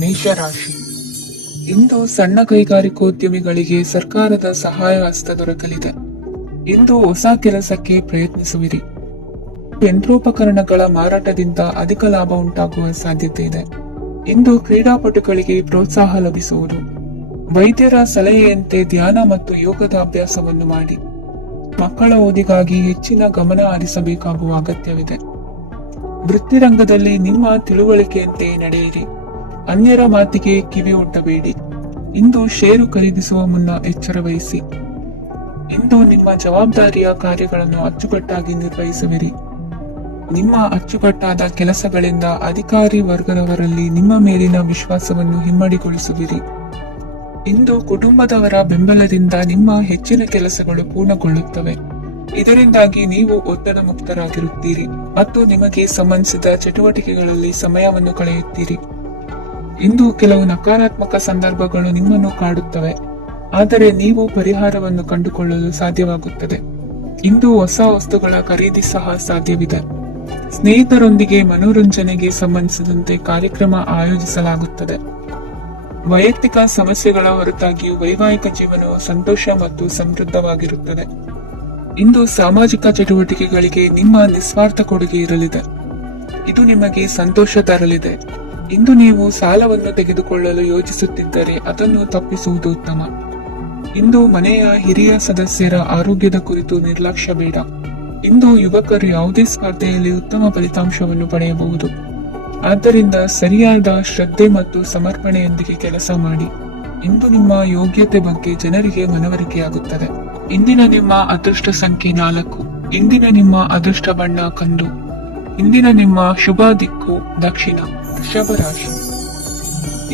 ಮೇಷರಾಶಿ. ಇಂದು ಸಣ್ಣ ಕೈಗಾರಿಕೋದ್ಯಮಿಗಳಿಗೆ ಸರ್ಕಾರದ ಸಹಾಯ ಹಸ್ತ ದೊರಕಲಿದೆ. ಇಂದು ಹೊಸ ಕೆಲಸಕ್ಕೆ ಪ್ರಯತ್ನಿಸುವಿರಿ. ಯಂತ್ರೋಪಕರಣಗಳ ಮಾರಾಟದಿಂದ ಅಧಿಕ ಲಾಭ ಉಂಟಾಗುವ ಸಾಧ್ಯತೆ ಇದೆ. ಇಂದು ಕ್ರೀಡಾಪಟುಗಳಿಗೆ ಪ್ರೋತ್ಸಾಹ ಲಭಿಸುವುದು. ವೈದ್ಯರ ಸಲಹೆಯಂತೆ ಧ್ಯಾನ ಮತ್ತು ಯೋಗದ ಅಭ್ಯಾಸವನ್ನು ಮಾಡಿ. ಮಕ್ಕಳ ಓದಿಗಾಗಿ ಹೆಚ್ಚಿನ ಗಮನ ಹರಿಸಬೇಕಾಗುವ ಅಗತ್ಯವಿದೆ. ವೃತ್ತಿರಂಗದಲ್ಲಿ ನಿಮ್ಮ ತಿಳುವಳಿಕೆಯಂತೆ ನಡೆಯಿರಿ. ಅನ್ಯರ ಮಾತಿಗೆ ಕಿವಿ ಒಡ್ಡಬೇಡಿ. ಇಂದು ಷೇರು ಖರೀದಿಸುವ ಮುನ್ನ ಎಚ್ಚರ ವಹಿಸಿ. ಇಂದು ನಿಮ್ಮ ಜವಾಬ್ದಾರಿಯ ಕಾರ್ಯಗಳನ್ನು ಅಚ್ಚುಕಟ್ಟಾಗಿ ನಿರ್ವಹಿಸುವಿರಿ. ನಿಮ್ಮ ಅಚ್ಚುಕಟ್ಟಾದ ಕೆಲಸಗಳಿಂದ ಅಧಿಕಾರಿ ವರ್ಗದವರಲ್ಲಿ ನಿಮ್ಮ ಮೇಲಿನ ವಿಶ್ವಾಸವನ್ನು ಹಿಮ್ಮಡಿಗೊಳಿಸುವಿರಿ. ಇಂದು ಕುಟುಂಬದವರ ಬೆಂಬಲದಿಂದ ನಿಮ್ಮ ಹೆಚ್ಚಿನ ಕೆಲಸಗಳು ಪೂರ್ಣಗೊಳ್ಳುತ್ತವೆ. ಇದರಿಂದಾಗಿ ನೀವು ಒತ್ತಡ ಮುಕ್ತರಾಗಿರುತ್ತೀರಿ ಮತ್ತು ನಿಮಗೆ ಸಂಬಂಧಿಸಿದ ಚಟುವಟಿಕೆಗಳಲ್ಲಿ ಸಮಯವನ್ನು ಕಳೆಯುತ್ತೀರಿ. ಇಂದು ಕೆಲವು ನಕಾರಾತ್ಮಕ ಸಂದರ್ಭಗಳು ನಿಮ್ಮನ್ನು ಕಾಡುತ್ತವೆ, ಆದರೆ ನೀವು ಪರಿಹಾರವನ್ನು ಕಂಡುಕೊಳ್ಳಲು ಸಾಧ್ಯವಾಗುತ್ತದೆ. ಇಂದು ಹೊಸ ವಸ್ತುಗಳ ಖರೀದಿ ಸಹ ಸಾಧ್ಯವಿದೆ. ಸ್ನೇಹಿತರೊಂದಿಗೆ ಮನೋರಂಜನೆಗೆ ಸಂಬಂಧಿಸಿದಂತೆ ಕಾರ್ಯಕ್ರಮ ಆಯೋಜಿಸಲಾಗುತ್ತದೆ. ವೈಯಕ್ತಿಕ ಸಮಸ್ಯೆಗಳ ಹೊರತಾಗಿಯೂ ವೈವಾಹಿಕ ಜೀವನವು ಸಂತೋಷ ಮತ್ತು ಸಮೃದ್ಧವಾಗಿರುತ್ತದೆ. ಇಂದು ಸಾಮಾಜಿಕ ಚಟುವಟಿಕೆಗಳಿಗೆ ನಿಮ್ಮ ನಿಸ್ವಾರ್ಥ ಕೊಡುಗೆ ಇರಲಿದೆ. ಇದು ನಿಮಗೆ ಸಂತೋಷ ತರಲಿದೆ. ಇಂದು ನೀವು ಸಾಲವನ್ನು ತೆಗೆದುಕೊಳ್ಳಲು ಯೋಚಿಸುತ್ತಿದ್ದರೆ ಅದನ್ನು ತಪ್ಪಿಸುವುದು ಉತ್ತಮ. ಇಂದು ಮನೆಯ ಹಿರಿಯ ಸದಸ್ಯರ ಆರೋಗ್ಯದ ಕುರಿತು ನಿರ್ಲಕ್ಷ್ಯ ಬೇಡ. ಇಂದು ಯುವಕರು ಯಾವುದೇ ಸ್ಪರ್ಧೆಯಲ್ಲಿ ಉತ್ತಮ ಫಲಿತಾಂಶವನ್ನು ಪಡೆಯಬಹುದು. ಆದ್ದರಿಂದ ಸರಿಯಾದ ಶ್ರದ್ಧೆ ಮತ್ತು ಸಮರ್ಪಣೆಯೊಂದಿಗೆ ಕೆಲಸ ಮಾಡಿ. ಇಂದು ನಿಮ್ಮ ಯೋಗ್ಯತೆ ಬಗ್ಗೆ ಜನರಿಗೆ ಮನವರಿಕೆಯಾಗುತ್ತದೆ. ಇಂದಿನ ನಿಮ್ಮ ಅದೃಷ್ಟ ಸಂಖ್ಯೆ 4. ಇಂದಿನ ನಿಮ್ಮ ಅದೃಷ್ಟ ಬಣ್ಣ ಕಂದು. ಇಂದಿನ ನಿಮ್ಮ ಶುಭ ದಿಕ್ಕು ದಕ್ಷಿಣ. ವೃಷಭ ರಾಶಿ.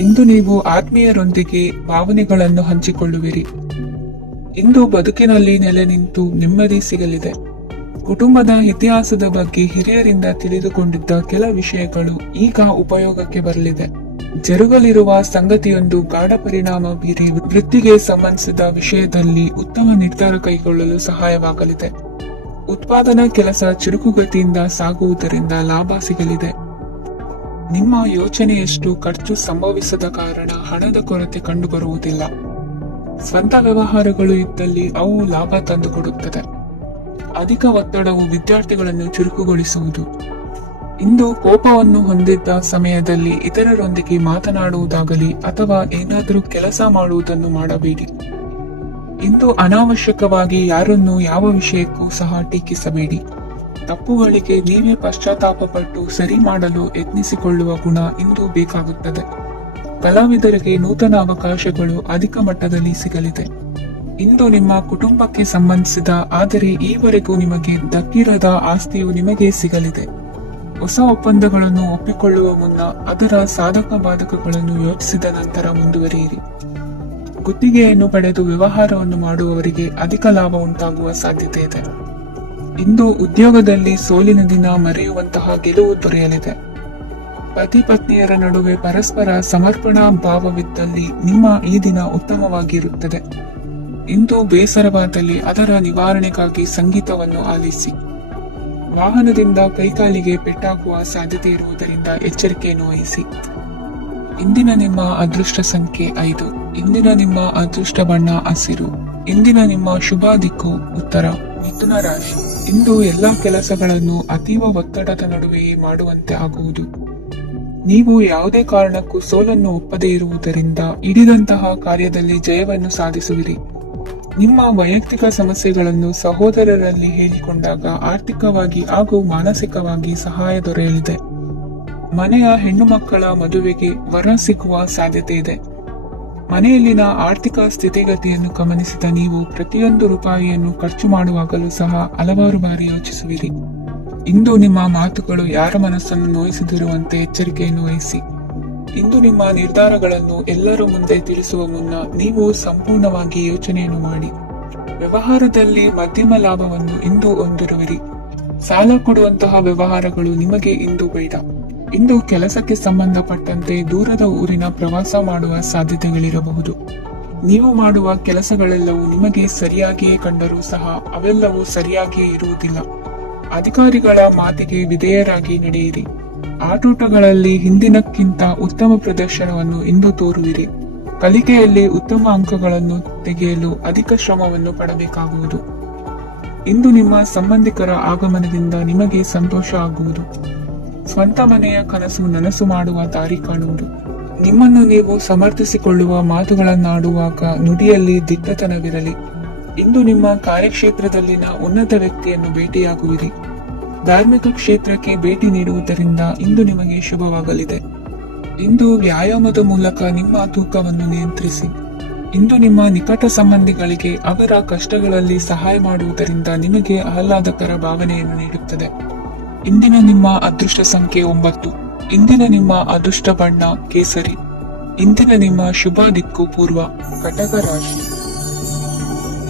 ಇಂದು ನೀವು ಆತ್ಮೀಯರೊಂದಿಗೆ ಭಾವನೆಗಳನ್ನು ಹಂಚಿಕೊಳ್ಳುವಿರಿ. ಇಂದು ಬದುಕಿನಲ್ಲಿ ನೆಲೆ ನಿಂತು ನೆಮ್ಮದಿ ಸಿಗಲಿದೆ. ಕುಟುಂಬದ ಇತಿಹಾಸದ ಬಗ್ಗೆ ಹಿರಿಯರಿಂದ ತಿಳಿದುಕೊಂಡಿದ್ದ ಕೆಲ ವಿಷಯಗಳು ಈಗ ಉಪಯೋಗಕ್ಕೆ ಬರಲಿದೆ. ಜರುಗಲಿರುವ ಸಂಗತಿಯೊಂದು ಗಾಢ ಪರಿಣಾಮ ಬೀರಿ ವೃತ್ತಿಗೆ ಸಂಬಂಧಿಸಿದ ವಿಷಯದಲ್ಲಿ ಉತ್ತಮ ನಿರ್ಧಾರ ಕೈಗೊಳ್ಳಲು ಸಹಾಯವಾಗಲಿದೆ. ಉತ್ಪಾದನಾ ಕೆಲಸ ಚುರುಕುಗತಿಯಿಂದ ಸಾಗುವುದರಿಂದ ಲಾಭ ಸಿಗಲಿದೆ. ನಿಮ್ಮ ಯೋಚನೆಯಷ್ಟು ಖರ್ಚು ಸಂಭವಿಸದ ಕಾರಣ ಹಣದ ಕೊರತೆ ಕಂಡುಬರುವುದಿಲ್ಲ. ಸ್ವಂತ ವ್ಯವಹಾರಗಳು ಇದ್ದಲ್ಲಿ ಅವು ಲಾಭ ತಂದುಕೊಡುತ್ತದೆ. ಅಧಿಕ ಒತ್ತಡವು ವಿದ್ಯಾರ್ಥಿಗಳನ್ನು ಚುರುಕುಗೊಳಿಸುವುದು. ಇಂದು ಕೋಪವನ್ನು ಹೊಂದಿದ್ದ ಸಮಯದಲ್ಲಿ ಇತರರೊಂದಿಗೆ ಮಾತನಾಡುವುದಾಗಲಿ ಅಥವಾ ಏನಾದರೂ ಕೆಲಸ ಮಾಡುವುದನ್ನು ಮಾಡಬೇಡಿ. ಇಂದು ಅನಾವಶ್ಯಕವಾಗಿ ಯಾರನ್ನು ಯಾವ ವಿಷಯಕ್ಕೂ ಸಹ ಟೀಕಿಸಬೇಡಿ. ತಪ್ಪುಗಳಿಗೆ ನೀವೇ ಪಶ್ಚಾತ್ತಾಪ ಪಟ್ಟು ಸರಿ ಮಾಡಲು ಯತ್ನಿಸಿಕೊಳ್ಳುವ ಗುಣ ಇಂದು ಬೇಕಾಗುತ್ತದೆ. ಕಲಾವಿದರಿಗೆ ನೂತನ ಅವಕಾಶಗಳು ಅಧಿಕ ಮಟ್ಟದಲ್ಲಿ ಸಿಗಲಿದೆ. ಇಂದು ನಿಮ್ಮ ಕುಟುಂಬಕ್ಕೆ ಸಂಬಂಧಿಸಿದ ಆದರೆ ಈವರೆಗೂ ನಿಮಗೆ ದಕ್ಕಿರದ ಆಸ್ತಿಯು ನಿಮಗೆ ಸಿಗಲಿದೆ. ಹೊಸ ಒಪ್ಪಂದಗಳನ್ನು ಒಪ್ಪಿಕೊಳ್ಳುವ ಮುನ್ನ ಅದರ ಸಾಧಕ ಬಾಧಕಗಳನ್ನು ಯೋಚಿಸಿದ ನಂತರ ಮುಂದುವರಿಯಿರಿ. ಗುತ್ತಿಗೆಯನ್ನು ಪಡೆದು ವ್ಯವಹಾರವನ್ನು ಮಾಡುವವರಿಗೆ ಅಧಿಕ ಲಾಭ ಉಂಟಾಗುವ ಸಾಧ್ಯತೆ ಇದೆ. ಇಂದು ಉದ್ಯೋಗದಲ್ಲಿ ಸೋಲಿನ ದಿನ ಮರೆಯುವಂತಹ ಗೆಲುವು ದೊರೆಯಲಿದೆ. ಪತಿ ಪತ್ನಿಯರ ನಡುವೆ ಪರಸ್ಪರ ಸಮರ್ಪಣಾ ಭಾವವಿದ್ದಲ್ಲಿ ನಿಮ್ಮ ಈ ದಿನ ಉತ್ತಮವಾಗಿರುತ್ತದೆ. ಇಂದು ಬೇಸರವಾದಲ್ಲಿ ಅದರ ನಿವಾರಣೆಗಾಗಿ ಸಂಗೀತವನ್ನು ಆಲಿಸಿ. ವಾಹನದಿಂದ ಕೈಕಾಲಿಗೆ ಪೆಟ್ಟಾಗುವ ಸಾಧ್ಯತೆ ಇರುವುದರಿಂದ ಎಚ್ಚರಿಕೆಯನ್ನು ವಹಿಸಿ. ಇಂದಿನ ನಿಮ್ಮ ಅದೃಷ್ಟ ಸಂಖ್ಯೆ 5. ಇಂದಿನ ನಿಮ್ಮ ಅದೃಷ್ಟ ಬಣ್ಣ ಹಸಿರು. ಇಂದಿನ ನಿಮ್ಮ ಶುಭ ದಿಕ್ಕು ಉತ್ತರ. ಮಿಥುನ ರಾಶಿ. ಇಂದು ಎಲ್ಲಾ ಕೆಲಸಗಳನ್ನು ಅತೀವ ಒತ್ತಡದ ನಡುವೆಯೇ ಮಾಡುವಂತೆ ಆಗುವುದು. ನೀವು ಯಾವುದೇ ಕಾರಣಕ್ಕೂ ಸೋಲನ್ನು ಒಪ್ಪದೇ ಇರುವುದರಿಂದ ಹಿಡಿದಂತಹ ಕಾರ್ಯದಲ್ಲಿ ಜಯವನ್ನು ಸಾಧಿಸುವಿರಿ. ನಿಮ್ಮ ವೈಯಕ್ತಿಕ ಸಮಸ್ಯೆಗಳನ್ನು ಸಹೋದರರಲ್ಲಿ ಹೇಳಿಕೊಂಡಾಗ ಆರ್ಥಿಕವಾಗಿ ಹಾಗೂ ಮಾನಸಿಕವಾಗಿ ಸಹಾಯ ದೊರೆಯಲಿದೆ. ಮನೆಯ ಹೆಣ್ಣು ಮಕ್ಕಳ ಮದುವೆಗೆ ವರ ಸಿಗುವ ಸಾಧ್ಯತೆ ಇದೆ. ಮನೆಯಲ್ಲಿನ ಆರ್ಥಿಕ ಸ್ಥಿತಿಗತಿಯನ್ನು ಗಮನಿಸಿದ ನೀವು ಪ್ರತಿಯೊಂದು ರೂಪಾಯಿಯನ್ನು ಖರ್ಚು ಮಾಡುವಾಗಲೂ ಸಹ ಹಲವಾರು ಬಾರಿ ಯೋಚಿಸುವಿರಿ. ಇಂದು ನಿಮ್ಮ ಮಾತುಗಳು ಯಾರ ಮನಸ್ಸನ್ನು ನೋಯಿಸದಿರುವಂತೆ ಎಚ್ಚರಿಕೆಯನ್ನು ವಹಿಸಿ. ಇಂದು ನಿಮ್ಮ ನಿರ್ಧಾರಗಳನ್ನು ಎಲ್ಲರ ಮುಂದೆ ತಿಳಿಸುವ ಮುನ್ನ ನೀವು ಸಂಪೂರ್ಣವಾಗಿ ಯೋಚನೆಯನ್ನು ಮಾಡಿ. ವ್ಯವಹಾರದಲ್ಲಿ ಮಧ್ಯಮ ಲಾಭವನ್ನು ಇಂದು ಹೊಂದಿರುವಿರಿ. ಸಾಲ ಕೊಡುವಂತಹ ವ್ಯವಹಾರಗಳು ನಿಮಗೆ ಇಂದು ಬೇಡ. ಇಂದು ಕೆಲಸಕ್ಕೆ ಸಂಬಂಧಪಟ್ಟಂತೆ ದೂರದ ಊರಿನ ಪ್ರವಾಸ ಮಾಡುವ ಸಾಧ್ಯತೆಗಳಿರಬಹುದು. ನೀವು ಮಾಡುವ ಕೆಲಸಗಳೆಲ್ಲವೂ ನಿಮಗೆ ಸರಿಯಾಗಿಯೇ ಕಂಡರೂ ಸಹ ಅವೆಲ್ಲವೂ ಸರಿಯಾಗಿಯೇ ಇರುವುದಿಲ್ಲ. ಅಧಿಕಾರಿಗಳ ಮಾತಿಗೆ ವಿಧೇಯರಾಗಿ ನಡೆಯಿರಿ. ಆಟೋಟಗಳಲ್ಲಿ ಹಿಂದಿನಕ್ಕಿಂತ ಉತ್ತಮ ಪ್ರದರ್ಶನವನ್ನು ಇಂದು ತೋರುವಿರಿ. ಕಲಿಕೆಯಲ್ಲಿ ಉತ್ತಮ ಅಂಕಗಳನ್ನು ತೆಗೆಯಲು ಅಧಿಕ ಶ್ರಮವನ್ನು ಪಡಬೇಕಾಗುವುದು. ಇಂದು ನಿಮ್ಮ ಸಂಬಂಧಿಕರ ಆಗಮನದಿಂದ ನಿಮಗೆ ಸಂತೋಷ ಆಗುವುದು. ಸ್ವಂತ ಮನೆಯ ಕನಸು ನನಸು ಮಾಡುವ ದಾರಿ ಕಾಣುವುದು. ನಿಮ್ಮನ್ನು ನೀವು ಸಮರ್ಥಿಸಿಕೊಳ್ಳುವ ಮಾತುಗಳನ್ನಾಡುವಾಗ ನುಡಿಯಲ್ಲಿ ದಿಟ್ಟತನವಿರಲಿ. ಇಂದು ನಿಮ್ಮ ಕಾರ್ಯಕ್ಷೇತ್ರದಲ್ಲಿನ ಉನ್ನತ ವ್ಯಕ್ತಿಯನ್ನು ಭೇಟಿಯಾಗುವಿರಿ. ಧಾರ್ಮಿಕ ಕ್ಷೇತ್ರಕ್ಕೆ ಭೇಟಿ ನೀಡುವುದರಿಂದ ಇಂದು ನಿಮಗೆ ಶುಭವಾಗಲಿದೆ. ಇಂದು ವ್ಯಾಯಾಮದ ಮೂಲಕ ನಿಮ್ಮ ತೂಕವನ್ನು ನಿಯಂತ್ರಿಸಿ. ಇಂದು ನಿಮ್ಮ ನಿಕಟ ಸಂಬಂಧಿಗಳಿಗೆ ಅವರ ಕಷ್ಟಗಳಲ್ಲಿ ಸಹಾಯ ಮಾಡುವುದರಿಂದ ನಿಮಗೆ ಆಹ್ಲಾದಕರ ಭಾವನೆಯನ್ನು ನೀಡುತ್ತದೆ. ಇಂದಿನ ನಿಮ್ಮ ಅದೃಷ್ಟ ಸಂಖ್ಯೆ 9. ಇಂದಿನ ನಿಮ್ಮ ಅದೃಷ್ಟ ಬಣ್ಣ ಕೇಸರಿ. ಇಂದಿನ ನಿಮ್ಮ ಶುಭ ದಿಕ್ಕು ಪೂರ್ವ. ಕಟಕ ರಾಶಿ.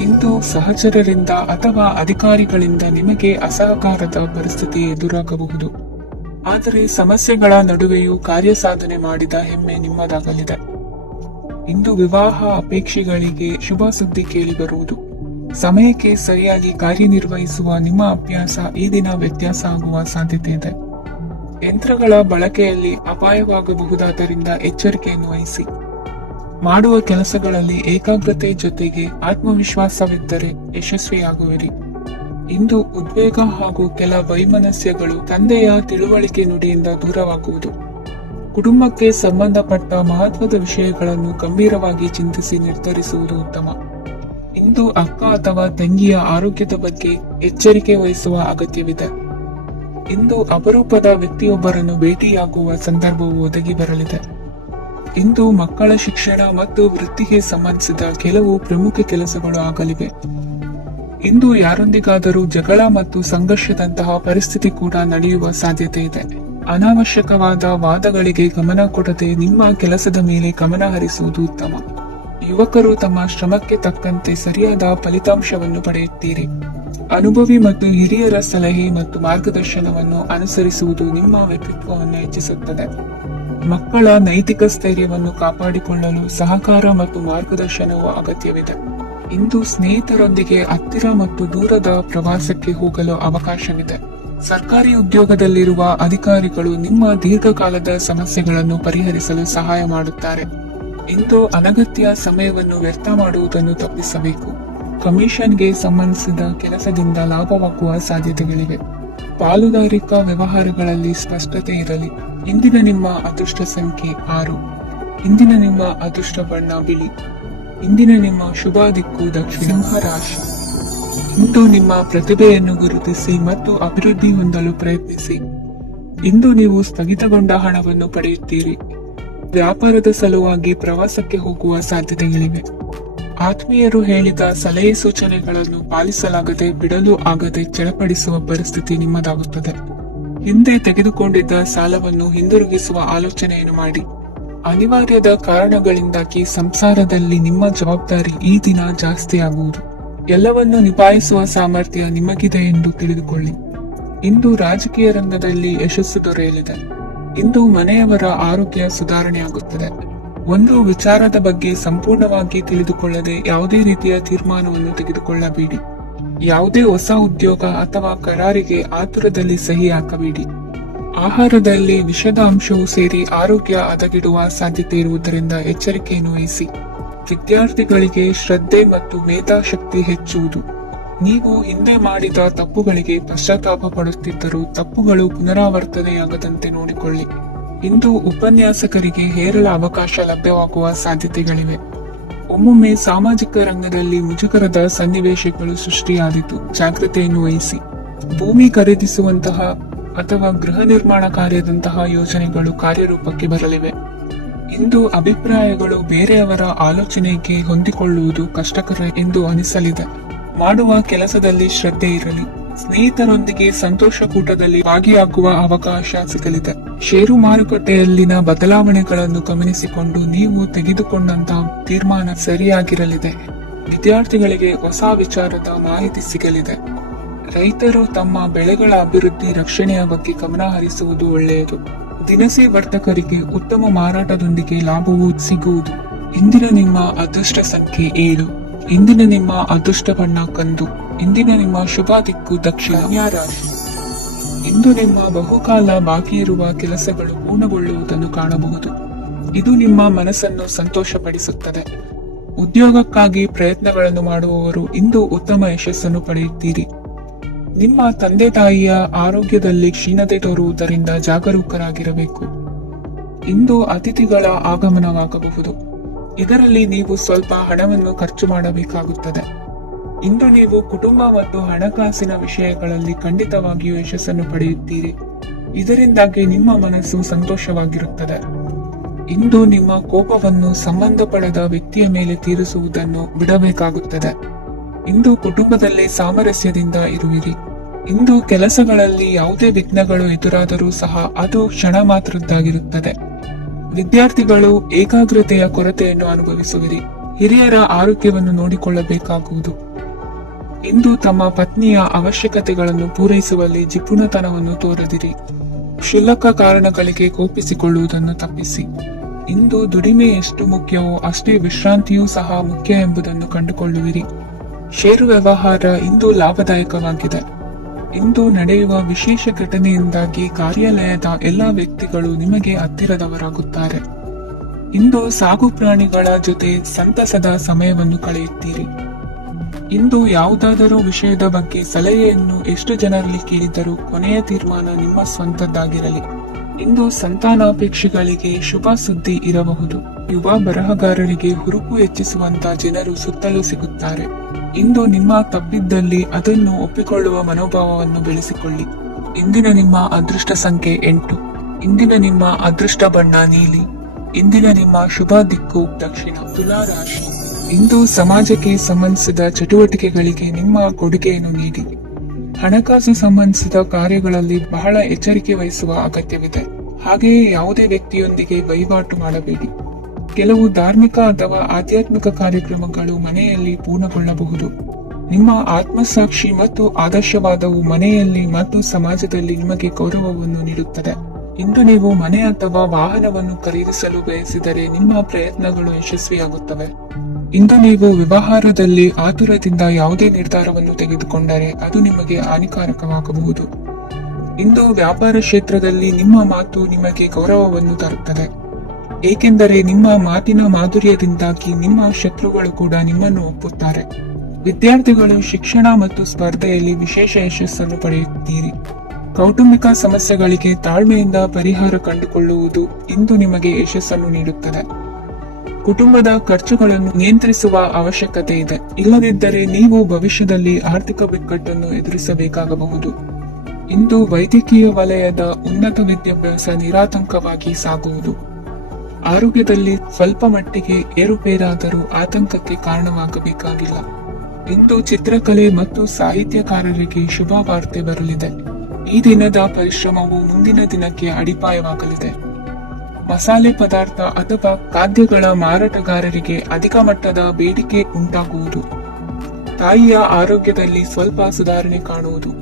ಇಂದು ಸಹಚರರಿಂದ ಅಥವಾ ಅಧಿಕಾರಿಗಳಿಂದ ನಿಮಗೆ ಅಸಹಕಾರದ ಪರಿಸ್ಥಿತಿ ಎದುರಾಗಬಹುದು. ಆದರೆ ಸಮಸ್ಯೆಗಳ ನಡುವೆಯೂ ಕಾರ್ಯಸಾಧನೆ ಮಾಡಿದ ಹೆಮ್ಮೆ ನಿಮ್ಮದಾಗಲಿದೆ. ಇಂದು ವಿವಾಹ ಅಪೇಕ್ಷೆಗಳಿಗೆ ಶುಭ ಸುದ್ದಿ ಕೇಳಿಬರುವುದು. ಸಮಯಕ್ಕೆ ಸರಿಯಾಗಿ ಕಾರ್ಯನಿರ್ವಹಿಸುವ ನಿಮ್ಮ ಅಭ್ಯಾಸ ಈ ದಿನ ವ್ಯತ್ಯಾಸ ಆಗುವ ಸಾಧ್ಯತೆ ಇದೆ. ಯಂತ್ರಗಳ ಬಳಕೆಯಲ್ಲಿ ಅಪಾಯವಾಗಬಹುದಾದ್ದರಿಂದ ಎಚ್ಚರಿಕೆಯನ್ನು ವಹಿಸಿ. ಮಾಡುವ ಕೆಲಸಗಳಲ್ಲಿ ಏಕಾಗ್ರತೆ ಜೊತೆಗೆ ಆತ್ಮವಿಶ್ವಾಸವಿದ್ದರೆ ಯಶಸ್ವಿಯಾಗುವಿರಿ. ಇಂದು ಉದ್ವೇಗ ಹಾಗೂ ಕೆಲ ವೈಮನಸ್ಯಗಳು ತಂದೆಯ ತಿಳುವಳಿಕೆ ನುಡಿಯಿಂದ ದೂರವಾಗುವುದು. ಕುಟುಂಬಕ್ಕೆ ಸಂಬಂಧಪಟ್ಟ ಮಹತ್ವದ ವಿಷಯಗಳನ್ನು ಗಂಭೀರವಾಗಿ ಚಿಂತಿಸಿ ನಿರ್ಧರಿಸುವುದು ಉತ್ತಮ. ಇಂದು ಅಕ್ಕ ಅಥವಾ ತಂಗಿಯ ಆರೋಗ್ಯದ ಬಗ್ಗೆ ಎಚ್ಚರಿಕೆ ವಹಿಸುವ ಅಗತ್ಯವಿದೆ. ಇಂದು ಅಪರೂಪದ ವ್ಯಕ್ತಿಯೊಬ್ಬರನ್ನು ಭೇಟಿಯಾಗುವ ಸಂದರ್ಭವು ಒದಗಿ ಬರಲಿದೆ. ಇಂದು ಮಕ್ಕಳ ಶಿಕ್ಷಣ ಮತ್ತು ವೃತ್ತಿಗೆ ಸಂಬಂಧಿಸಿದ ಕೆಲವು ಪ್ರಮುಖ ಕೆಲಸಗಳು ಆಗಲಿವೆ. ಇಂದು ಯಾರೊಂದಿಗಾದರೂ ಜಗಳ ಮತ್ತು ಸಂಘರ್ಷದಂತಹ ಪರಿಸ್ಥಿತಿ ಕೂಡ ನಡೆಯುವ ಸಾಧ್ಯತೆ ಇದೆ. ಅನಾವಶ್ಯಕವಾದ ವಾದಗಳಿಗೆ ಗಮನ ಕೊಡದೆ ನಿಮ್ಮ ಕೆಲಸದ ಮೇಲೆ ಗಮನ ಹರಿಸುವುದು ಉತ್ತಮ. ಯುವಕರು ತಮ್ಮ ಶ್ರಮಕ್ಕೆ ತಕ್ಕಂತೆ ಸರಿಯಾದ ಫಲಿತಾಂಶವನ್ನು ಪಡೆಯುತ್ತೀರಿ. ಅನುಭವಿ ಮತ್ತು ಹಿರಿಯರ ಸಲಹೆ ಮತ್ತು ಮಾರ್ಗದರ್ಶನವನ್ನು ಅನುಸರಿಸುವುದು ನಿಮ್ಮ ವ್ಯಕ್ತಿತ್ವವನ್ನು ಹೆಚ್ಚಿಸುತ್ತದೆ. ಮಕ್ಕಳ ನೈತಿಕ ಸ್ಥೈರ್ಯವನ್ನು ಕಾಪಾಡಿಕೊಳ್ಳಲು ಸಹಕಾರ ಮತ್ತು ಮಾರ್ಗದರ್ಶನವು ಅಗತ್ಯವಿದೆ. ಇಂದು ಸ್ನೇಹಿತರೊಂದಿಗೆ ಹತ್ತಿರ ಮತ್ತು ದೂರದ ಪ್ರವಾಸಕ್ಕೆ ಹೋಗಲು ಅವಕಾಶವಿದೆ. ಸರ್ಕಾರಿ ಉದ್ಯೋಗದಲ್ಲಿರುವ ಅಧಿಕಾರಿಗಳು ನಿಮ್ಮ ದೀರ್ಘಕಾಲದ ಸಮಸ್ಯೆಗಳನ್ನು ಪರಿಹರಿಸಲು ಸಹಾಯ ಮಾಡುತ್ತಾರೆ. ಇಂದು ಅನಗತ್ಯ ಸಮಯವನ್ನು ವ್ಯರ್ಥ ಮಾಡುವುದನ್ನು ತಪ್ಪಿಸಬೇಕು. ಕಮಿಷನ್ಗೆ ಸಂಬಂಧಿಸಿದ ಕೆಲಸದಿಂದ ಲಾಭವಾಗುವ ಸಾಧ್ಯತೆಗಳಿವೆ. ಪಾಲುದಾರಿಕಾ ವ್ಯವಹಾರಗಳಲ್ಲಿ ಸ್ಪಷ್ಟತೆ ಇರಲಿ. ಇಂದಿನ ನಿಮ್ಮ ಅದೃಷ್ಟ ಸಂಖ್ಯೆ 6. ಇಂದಿನ ನಿಮ್ಮ ಅದೃಷ್ಟ ಬಣ್ಣ ಬಿಳಿ. ಇಂದಿನ ನಿಮ್ಮ ಶುಭ ದಿಕ್ಕು ದಕ್ಷಿಣ. ಸಿಂಹ ರಾಶಿ. ಇಂದು ನಿಮ್ಮ ಪ್ರತಿಭೆಯನ್ನು ಗುರುತಿಸಿ ಮತ್ತು ಅಭಿವೃದ್ಧಿ ಹೊಂದಲು ಪ್ರಯತ್ನಿಸಿ. ಇಂದು ನೀವು ಸ್ಥಗಿತಗೊಂಡ ಹಣವನ್ನು ಪಡೆಯುತ್ತೀರಿ. ವ್ಯಾಪಾರದ ಸಲುವಾಗಿ ಪ್ರವಾಸಕ್ಕೆ ಹೋಗುವ ಸಾಧ್ಯತೆಗಳಿವೆ. ಆತ್ಮೀಯರು ಹೇಳಿದ ಸಲಹೆ ಸೂಚನೆಗಳನ್ನು ಪಾಲಿಸಲಾಗದೆ ಬಿಡಲು ಆಗದೆ ಚಡಪಡಿಸುವ ಪರಿಸ್ಥಿತಿ ನಿಮ್ಮದಾಗುತ್ತದೆ. ಹಿಂದೆ ತೆಗೆದುಕೊಂಡಿದ್ದ ಸಾಲವನ್ನು ಹಿಂದಿರುಗಿಸುವ ಆಲೋಚನೆಯನ್ನು ಮಾಡಿ. ಅನಿವಾರ್ಯದ ಕಾರಣಗಳಿಂದಾಗಿ ಸಂಸಾರದಲ್ಲಿ ನಿಮ್ಮ ಜವಾಬ್ದಾರಿ ಈ ದಿನ ಜಾಸ್ತಿಯಾಗುವುದು. ಎಲ್ಲವನ್ನು ನಿಭಾಯಿಸುವ ಸಾಮರ್ಥ್ಯ ನಿಮಗಿದೆ ಎಂದು ತಿಳಿದುಕೊಳ್ಳಿ. ಇಂದು ರಾಜಕೀಯ ರಂಗದಲ್ಲಿ ಯಶಸ್ಸು ದೊರೆಯಲಿದೆ. ಇಂದು ಮನೆಯವರ ಆರೋಗ್ಯ ಸುಧಾರಣೆಯಾಗುತ್ತದೆ. ಒಂದು ವಿಚಾರದ ಬಗ್ಗೆ ಸಂಪೂರ್ಣವಾಗಿ ತಿಳಿದುಕೊಳ್ಳದೆ ಯಾವುದೇ ರೀತಿಯ ತೀರ್ಮಾನವನ್ನು ತೆಗೆದುಕೊಳ್ಳಬೇಡಿ. ಯಾವುದೇ ಹೊಸ ಉದ್ಯೋಗ ಅಥವಾ ಕರಾರಿಗೆ ಆತುರದಲ್ಲಿ ಸಹಿ ಹಾಕಬೇಡಿ. ಆಹಾರದಲ್ಲಿ ವಿಷದ ಅಂಶವು ಸೇರಿ ಆರೋಗ್ಯ ಹದಗೆಡುವ ಸಾಧ್ಯತೆ ಇರುವುದರಿಂದ ಎಚ್ಚರಿಕೆಯನ್ನು ವಹಿಸಿ. ವಿದ್ಯಾರ್ಥಿಗಳಿಗೆ ಶ್ರದ್ಧೆ ಮತ್ತು ಮೇಧಾಶಕ್ತಿ ಹೆಚ್ಚುವುದು. ನೀವು ಹಿಂದೆ ಮಾಡಿದ ತಪ್ಪುಗಳಿಗೆ ಪಶ್ಚಾತ್ತಾಪ ಪಡುತ್ತಿದ್ದರೂ ತಪ್ಪುಗಳು ಪುನರಾವರ್ತನೆಯಾಗದಂತೆ ನೋಡಿಕೊಳ್ಳಿ. ಇಂದು ಉಪನ್ಯಾಸಕರಿಗೆ ಹೇರಳ ಅವಕಾಶ ಲಭ್ಯವಾಗುವ ಸಾಧ್ಯತೆಗಳಿವೆ. ಒಮ್ಮೊಮ್ಮೆ ಸಾಮಾಜಿಕ ರಂಗದಲ್ಲಿ ಮುಜುಗರದ ಸನ್ನಿವೇಶಗಳು ಸೃಷ್ಟಿಯಾದೀತು. ಜಾಗೃತೆಯನ್ನು ವಹಿಸಿ. ಭೂಮಿ ಖರೀದಿಸುವಂತಹ ಅಥವಾ ಗೃಹ ನಿರ್ಮಾಣ ಕಾರ್ಯದಂತಹ ಯೋಜನೆಗಳು ಕಾರ್ಯರೂಪಕ್ಕೆ ಬರಲಿವೆ. ಇಂದು ಅಭಿಪ್ರಾಯಗಳು ಬೇರೆಯವರ ಆಲೋಚನೆಗೆ ಹೊಂದಿಕೊಳ್ಳುವುದು ಕಷ್ಟಕರ ಎಂದು ಅನಿಸಲಿದೆ. ಮಾಡುವ ಕೆಲಸದಲ್ಲಿ ಶ್ರದ್ಧೆ ಇರಲಿ. ಸ್ನೇಹಿತರೊಂದಿಗೆ ಸಂತೋಷ ಕೂಟದಲ್ಲಿ ಭಾಗಿಯಾಗುವ ಅವಕಾಶ ಸಿಗಲಿದೆ. ಷೇರು ಮಾರುಕಟ್ಟೆಯಲ್ಲಿನ ಬದಲಾವಣೆಗಳನ್ನು ಗಮನಿಸಿಕೊಂಡು ನೀವು ತೆಗೆದುಕೊಂಡಂತಹ ತೀರ್ಮಾನ ಸರಿಯಾಗಿರಲಿದೆ. ವಿದ್ಯಾರ್ಥಿಗಳಿಗೆ ಹೊಸ ವಿಚಾರದ ಮಾಹಿತಿ ಸಿಗಲಿದೆ. ರೈತರು ತಮ್ಮ ಬೆಳೆಗಳ ಅಭಿವೃದ್ಧಿ ರಕ್ಷಣೆಯ ಬಗ್ಗೆ ಗಮನ ಹರಿಸುವುದು ಒಳ್ಳೆಯದು. ದಿನಸಿ ವರ್ತಕರಿಗೆ ಉತ್ತಮ ಮಾರಾಟದೊಂದಿಗೆ ಲಾಭವೂ ಸಿಗುವುದು. ಇಂದಿನ ನಿಮ್ಮ ಅದೃಷ್ಟ ಸಂಖ್ಯೆ 7. ಇಂದಿನ ನಿಮ್ಮ ಅದೃಷ್ಟ ಬಣ್ಣ ಕಂದು. ಇಂದಿನ ನಿಮ್ಮ ಶುಭ ದಿಕ್ಕು ದಕ್ಷಿಣ. ಕನ್ಯಾ ರಾಶಿ. ಇಂದು ನಿಮ್ಮ ಬಹುಕಾಲ ಬಾಕಿ ಇರುವ ಕೆಲಸಗಳು ಪೂರ್ಣಗೊಳ್ಳುವುದನ್ನು ಕಾಣಬಹುದು. ಇದು ನಿಮ್ಮ ಮನಸ್ಸನ್ನು ಸಂತೋಷಪಡಿಸುತ್ತದೆ. ಉದ್ಯೋಗಕ್ಕಾಗಿ ಪ್ರಯತ್ನಗಳನ್ನು ಮಾಡುವವರು ಇಂದು ಉತ್ತಮ ಯಶಸ್ಸನ್ನು ಪಡೆಯುತ್ತೀರಿ. ನಿಮ್ಮ ತಂದೆ ತಾಯಿಯ ಆರೋಗ್ಯದಲ್ಲಿ ಕ್ಷೀಣತೆ ತೋರುವುದರಿಂದ ಜಾಗರೂಕರಾಗಿರಬೇಕು. ಇಂದು ಅತಿಥಿಗಳ ಆಗಮನವಾಗಬಹುದು. ಇದರಲ್ಲಿ ನೀವು ಸ್ವಲ್ಪ ಹಣವನ್ನು ಖರ್ಚು ಮಾಡಬೇಕಾಗುತ್ತದೆ. ಇಂದು ನೀವು ಕುಟುಂಬ ಮತ್ತು ಹಣಕಾಸಿನ ವಿಷಯಗಳಲ್ಲಿ ಖಂಡಿತವಾಗಿಯೂ ಯಶಸ್ಸನ್ನು ಪಡೆಯುತ್ತೀರಿ. ಇದರಿಂದಾಗಿ ನಿಮ್ಮ ಮನಸ್ಸು ಸಂತೋಷವಾಗಿರುತ್ತದೆ. ಇಂದು ನಿಮ್ಮ ಕೋಪವನ್ನು ಸಂಬಂಧಪಡದ ವ್ಯಕ್ತಿಯ ಮೇಲೆ ತೀರಿಸುವುದನ್ನು ಬಿಡಬೇಕಾಗುತ್ತದೆ. ಇಂದು ಕುಟುಂಬದಲ್ಲಿ ಸಾಮರಸ್ಯದಿಂದ ಇರುವಿರಿ. ಇಂದು ಕೆಲಸಗಳಲ್ಲಿ ಯಾವುದೇ ವಿಘ್ನಗಳು ಎದುರಾದರೂ ಸಹ ಅದು ಕ್ಷಣ ಮಾತ್ರದ್ದಾಗಿರುತ್ತದೆ. ವಿದ್ಯಾರ್ಥಿಗಳು ಏಕಾಗ್ರತೆಯ ಕೊರತೆಯನ್ನು ಅನುಭವಿಸುವಿರಿ. ಹಿರಿಯರ ಆರೋಗ್ಯವನ್ನು ನೋಡಿಕೊಳ್ಳಬೇಕಾಗುವುದು. ಇಂದು ತಮ್ಮ ಪತ್ನಿಯ ಅವಶ್ಯಕತೆಗಳನ್ನು ಪೂರೈಸುವಲ್ಲಿ ಜಿಪುಣತನವನ್ನು ತೋರದಿರಿ. ಕ್ಷುಲ್ಲಕ ಕಾರಣಗಳಿಗೆ ಕೋಪಿಸಿಕೊಳ್ಳುವುದನ್ನು ತಪ್ಪಿಸಿ. ಇಂದು ದುಡಿಮೆ ಎಷ್ಟು ಮುಖ್ಯವೋ ಅಷ್ಟೇ ವಿಶ್ರಾಂತಿಯೂ ಸಹ ಮುಖ್ಯ ಎಂಬುದನ್ನು ಕಂಡುಕೊಳ್ಳುವಿರಿ. ಷೇರು ವ್ಯವಹಾರ ಇಂದು ಲಾಭದಾಯಕವಾಗಿದೆ. ಇಂದು ನಡೆಯುವ ವಿಶೇಷ ಘಟನೆಯಿಂದಾಗಿ ಕಾರ್ಯಾಲಯದ ಎಲ್ಲಾ ವ್ಯಕ್ತಿಗಳು ನಿಮಗೆ ಹತ್ತಿರದವರಾಗುತ್ತಾರೆ. ಇಂದು ಸಾಕು ಪ್ರಾಣಿಗಳ ಜೊತೆ ಸಂತಸದ ಸಮಯವನ್ನು ಕಳೆಯುತ್ತೀರಿ. ಇಂದು ಯಾವುದಾದರೂ ವಿಷಯದ ಬಗ್ಗೆ ಸಲಹೆಯನ್ನು ಎಷ್ಟು ಜನರಲ್ಲಿ ಕೇಳಿದರೂ ಕೊನೆಯ ತೀರ್ಮಾನ ನಿಮ್ಮ ಸ್ವಂತದ್ದಾಗಿರಲಿ. ಇಂದು ಸಂತಾನಾಪೇಕ್ಷಿಗಳಿಗೆ ಶುಭ ಸುದ್ದಿ ಇರಬಹುದು. ಯುವ ಬರಹಗಾರರಿಗೆ ಹುರುಪು ಹೆಚ್ಚಿಸುವಂತ ಜನರು ಸುತ್ತಲೂ ಸಿಗುತ್ತಾರೆ. ಇಂದು ನಿಮ್ಮ ತಪ್ಪಿದ್ದಲ್ಲಿ ಅದನ್ನು ಒಪ್ಪಿಕೊಳ್ಳುವ ಮನೋಭಾವವನ್ನು ಬೆಳೆಸಿಕೊಳ್ಳಿ. ಇಂದಿನ ನಿಮ್ಮ ಅದೃಷ್ಟ ಸಂಖ್ಯೆ 8. ಇಂದಿನ ನಿಮ್ಮ ಅದೃಷ್ಟ ಬಣ್ಣ ನೀಲಿ. ಇಂದಿನ ನಿಮ್ಮ ಶುಭ ದಿಕ್ಕು ದಕ್ಷಿಣ. ತುಲಾ ರಾಶಿ. ಇಂದು ಸಮಾಜಕ್ಕೆ ಸಂಬಂಧಿಸಿದ ಚಟುವಟಿಕೆಗಳಿಗೆ ನಿಮ್ಮ ಕೊಡುಗೆಯನ್ನು ನೀಡಿ. ಹಣಕಾಸು ಸಂಬಂಧಿಸಿದ ಕಾರ್ಯಗಳಲ್ಲಿ ಬಹಳ ಎಚ್ಚರಿಕೆ ವಹಿಸುವ ಅಗತ್ಯವಿದೆ. ಹಾಗೆಯೇ ಯಾವುದೇ ವ್ಯಕ್ತಿಯೊಂದಿಗೆ ವಹಿವಾಟು ಮಾಡಬೇಡಿ. ಕೆಲವು ಧಾರ್ಮಿಕ ಅಥವಾ ಆಧ್ಯಾತ್ಮಿಕ ಕಾರ್ಯಕ್ರಮಗಳು ಮನೆಯಲ್ಲಿ ಪೂರ್ಣಗೊಳ್ಳಬಹುದು. ನಿಮ್ಮ ಆತ್ಮಸಾಕ್ಷಿ ಮತ್ತು ಆದರ್ಶವಾದವು ಮನೆಯಲ್ಲಿ ಮತ್ತು ಸಮಾಜದಲ್ಲಿ ನಿಮಗೆ ಗೌರವವನ್ನು ನೀಡುತ್ತದೆ. ಇಂದು ನೀವು ಮನೆ ಅಥವಾ ವಾಹನವನ್ನು ಖರೀದಿಸಲು ಬಯಸಿದರೆ ನಿಮ್ಮ ಪ್ರಯತ್ನಗಳು ಯಶಸ್ವಿಯಾಗುತ್ತವೆ. ಇಂದು ನೀವು ವ್ಯವಹಾರದಲ್ಲಿ ಆತುರದಿಂದ ಯಾವುದೇ ನಿರ್ಧಾರವನ್ನು ತೆಗೆದುಕೊಂಡರೆ ಅದು ನಿಮಗೆ ಹಾನಿಕಾರಕವಾಗಬಹುದು. ಇಂದು ವ್ಯಾಪಾರ ಕ್ಷೇತ್ರದಲ್ಲಿ ನಿಮ್ಮ ಮಾತು ನಿಮಗೆ ಗೌರವವನ್ನು ತರುತ್ತದೆ. ಏಕೆಂದರೆ ನಿಮ್ಮ ಮಾತಿನ ಮಾಧುರ್ಯದಿಂದಾಗಿ ನಿಮ್ಮ ಶತ್ರುಗಳು ಕೂಡ ನಿಮ್ಮನ್ನು ಒಪ್ಪುತ್ತಾರೆ. ವಿದ್ಯಾರ್ಥಿಗಳು ಶಿಕ್ಷಣ ಮತ್ತು ಸ್ಪರ್ಧೆಯಲ್ಲಿ ವಿಶೇಷ ಯಶಸ್ಸನ್ನು ಪಡೆಯುತ್ತೀರಿ. ಕೌಟುಂಬಿಕ ಸಮಸ್ಯೆಗಳಿಗೆ ತಾಳ್ಮೆಯಿಂದ ಪರಿಹಾರ ಕಂಡುಕೊಳ್ಳುವುದು ಇಂದು ನಿಮಗೆ ಯಶಸ್ಸನ್ನು ನೀಡುತ್ತದೆ. ಕುಟುಂಬದ ಖರ್ಚುಗಳನ್ನು ನಿಯಂತ್ರಿಸುವ ಅವಶ್ಯಕತೆ ಇದೆ. ಇಲ್ಲದಿದ್ದರೆ ನೀವು ಭವಿಷ್ಯದಲ್ಲಿ ಆರ್ಥಿಕ ಬಿಕ್ಕಟ್ಟನ್ನು ಎದುರಿಸಬೇಕಾಗಬಹುದು. ಇಂದು ವೈದ್ಯಕೀಯ ವಲಯದ ಉನ್ನತ ವಿದ್ಯಾಭ್ಯಾಸ ನಿರಾತಂಕವಾಗಿ ಸಾಗುವುದು. ಆರೋಗ್ಯದಲ್ಲಿ ಸ್ವಲ್ಪ ಮಟ್ಟಿಗೆ ಏರುಪೇರಾದರೂ ಆತಂಕಕ್ಕೆ ಕಾರಣವಾಗಬೇಕಾಗಿಲ್ಲ. ಇಂದು ಚಿತ್ರಕಲೆ ಮತ್ತು ಸಾಹಿತ್ಯಕಾರರಿಗೆ ಶುಭ ವಾರ್ತೆ ಬರಲಿದೆ. ಈ ದಿನದ ಪರಿಶ್ರಮವು ಮುಂದಿನ ದಿನಕ್ಕೆ ಅಡಿಪಾಯವಾಗಲಿದೆ. ಮಸಾಲೆ ಪದಾರ್ಥ ಅಥವಾ ಖಾದ್ಯಗಳ ಮಾರಾಟಗಾರರಿಗೆ ಅಧಿಕ ಮಟ್ಟದ ಬೇಡಿಕೆ ಉಂಟಾಗುವುದು. ತಾಯಿಯ ಆರೋಗ್ಯದಲ್ಲಿ ಸ್ವಲ್ಪ ಸುಧಾರಣೆ ಕಾಣುವುದು.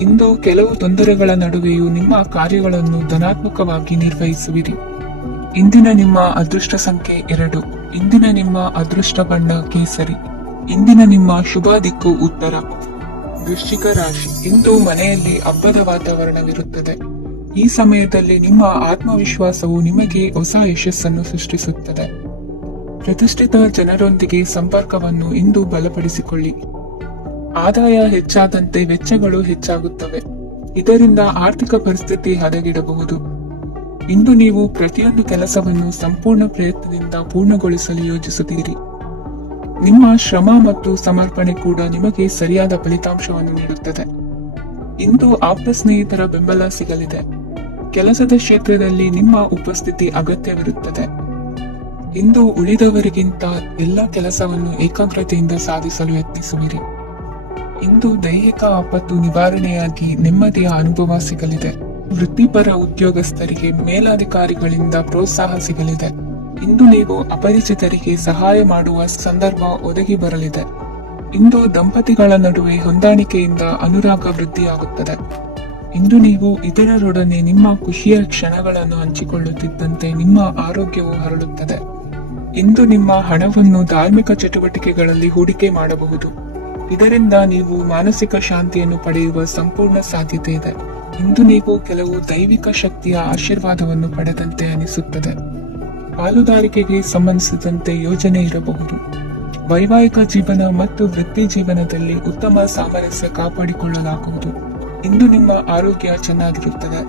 ಇಂದು ಕೆಲವು ತೊಂದರೆಗಳ ನಡುವೆಯೂ ನಿಮ್ಮ ಕಾರ್ಯಗಳನ್ನು ಧನಾತ್ಮಕವಾಗಿ ನಿರ್ವಹಿಸುವಿರಿ. ಇಂದಿನ ನಿಮ್ಮ ಅದೃಷ್ಟ ಸಂಖ್ಯೆ 2. ಇಂದಿನ ನಿಮ್ಮ ಅದೃಷ್ಟ ಬಣ್ಣ ಕೇಸರಿ. ಇಂದಿನ ನಿಮ್ಮ ಶುಭ ದಿಕ್ಕು ಉತ್ತರ. ವೃಶ್ಚಿಕ ರಾಶಿ. ಇಂದು ಮನೆಯಲ್ಲಿ ಹಬ್ಬದ ವಾತಾವರಣವಿರುತ್ತದೆ. ಈ ಸಮಯದಲ್ಲಿ ನಿಮ್ಮ ಆತ್ಮವಿಶ್ವಾಸವು ನಿಮಗೆ ಹೊಸ ಯಶಸ್ಸನ್ನು ಸೃಷ್ಟಿಸುತ್ತದೆ. ಪ್ರತಿಷ್ಠಿತ ಜನರೊಂದಿಗೆ ಸಂಪರ್ಕವನ್ನು ಇಂದು ಬಲಪಡಿಸಿಕೊಳ್ಳಿ. ಆದಾಯ ಹೆಚ್ಚಾದಂತೆ ವೆಚ್ಚಗಳು ಹೆಚ್ಚಾಗುತ್ತವೆ. ಇದರಿಂದ ಆರ್ಥಿಕ ಪರಿಸ್ಥಿತಿ ಹದಗೆಡಬಹುದು. ಇಂದು ನೀವು ಪ್ರತಿಯೊಂದು ಕೆಲಸವನ್ನು ಸಂಪೂರ್ಣ ಪ್ರಯತ್ನದಿಂದ ಪೂರ್ಣಗೊಳಿಸಲು ಯೋಜಿಸುತ್ತೀರಿ. ನಿಮ್ಮ ಶ್ರಮ ಮತ್ತು ಸಮರ್ಪಣೆ ಕೂಡ ನಿಮಗೆ ಸರಿಯಾದ ಫಲಿತಾಂಶವನ್ನು ನೀಡುತ್ತದೆ. ಇಂದು ಆಪ್ತ ಸ್ನೇಹಿತರ ಬೆಂಬಲ ಸಿಗಲಿದೆ. ಕೆಲಸದ ಕ್ಷೇತ್ರದಲ್ಲಿ ನಿಮ್ಮ ಉಪಸ್ಥಿತಿ ಅಗತ್ಯವಿರುತ್ತದೆ. ಇಂದು ಉಳಿದವರಿಗಿಂತ ಎಲ್ಲ ಕೆಲಸವನ್ನು ಏಕಾಗ್ರತೆಯಿಂದ ಸಾಧಿಸಲು ಯತ್ನಿಸುವಿರಿ. ಇಂದು ದೈಹಿಕ ಆಪತ್ತು ನಿವಾರಣೆಯಾಗಿ ನೆಮ್ಮದಿಯ ಅನುಭವ ಸಿಗಲಿದೆ. ವೃತ್ತಿಪರ ಉದ್ಯೋಗಸ್ಥರಿಗೆ ಮೇಲಾಧಿಕಾರಿಗಳಿಂದ ಪ್ರೋತ್ಸಾಹ ಸಿಗಲಿದೆ. ಇಂದು ನೀವು ಅಪರಿಚಿತರಿಗೆ ಸಹಾಯ ಮಾಡುವ ಸಂದರ್ಭ ಒದಗಿ ಬರಲಿದೆ. ಇಂದು ದಂಪತಿಗಳ ನಡುವೆ ಹೊಂದಾಣಿಕೆಯಿಂದ ಅನುರಾಗ ವೃದ್ಧಿಯಾಗುತ್ತದೆ. ಇಂದು ನೀವು ಇತರರೊಡನೆ ನಿಮ್ಮ ಖುಷಿಯ ಕ್ಷಣಗಳನ್ನು ಹಂಚಿಕೊಳ್ಳುತ್ತಿದ್ದಂತೆ ನಿಮ್ಮ ಆರೋಗ್ಯವು ಹರಡುತ್ತದೆ. ಇಂದು ನಿಮ್ಮ ಹಣವನ್ನು ಧಾರ್ಮಿಕ ಚಟುವಟಿಕೆಗಳಲ್ಲಿ ಹೂಡಿಕೆ ಮಾಡಬಹುದು. ಇದರಿಂದ ನೀವು ಮಾನಸಿಕ ಶಾಂತಿಯನ್ನು ಪಡೆಯುವ ಸಂಪೂರ್ಣ ಸಾಧ್ಯತೆ ಇದೆ. ಇಂದು ನೀವು ಕೆಲವು ದೈವಿಕ ಶಕ್ತಿಯ ಆಶೀರ್ವಾದವನ್ನು ಪಡೆದಂತೆ ಅನಿಸುತ್ತದೆ. ಪಾಲುದಾರಿಕೆಗೆ ಸಂಬಂಧಿಸಿದಂತೆ ಯೋಜನೆ ಇರಬಹುದು. ವೈವಾಹಿಕ ಜೀವನ ಮತ್ತು ವೃತ್ತಿ ಜೀವನದಲ್ಲಿ ಉತ್ತಮ ಸಾಮರಸ್ಯ ಕಾಪಾಡಿಕೊಳ್ಳಲಾಗುವುದು. ಇಂದು ನಿಮ್ಮ ಆರೋಗ್ಯ ಚೆನ್ನಾಗಿರುತ್ತದೆ.